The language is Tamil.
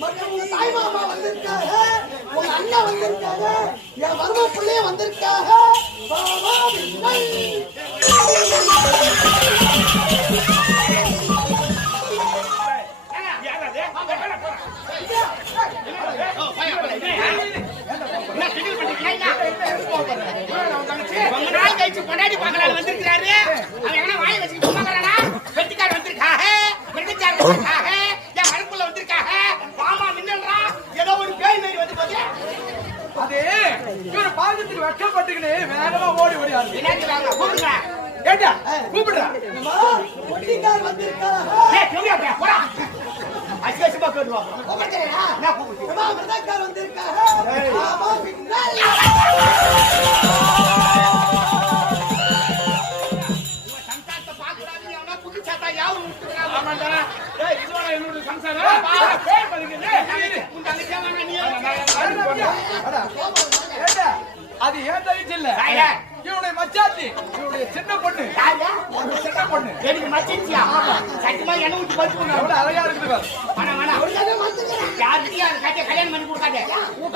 மற்றும் உங்க தாய் மாமா வந்திருக்காங்க உங்க அண்ணா வந்திருக்காங்க என் மரும பிள்ளைய வந்திருக்காங்க கொண்டாடி பார்க்கலாம்னு வந்திருக்கிறாரு. அவன் எங்கனா வாயை வச்சுக்கிட்டு சும்மா இருக்கிறானா? அது இவரு பாக்கத்துக்கு வெட்கப்பட்டுக்கிட்டு வேகமா ஓடி ஓடி. ஏண்டா? கூப்பிடுறா. அசிங்கமா கேட்டுவாங்க. குட்டி என்னோட சம்சாரம். அது ஏன் தங்கச்சி இல்ல? யாரு? இவனுடைய மச்சாத்தி. இவனுடைய சின்ன பொண்ணு. சின்ன பொண்ணு. எனக்கு மச்சிச்சியா சத்தியமா என்ன ஊத்தி பறிச்சு கொண்டு அழகா இருக்குது அவருக்காக வந்துருக்கிறேன் யாருக்கு கல்யாணம் பண்ணி கொடுக்காத? உன்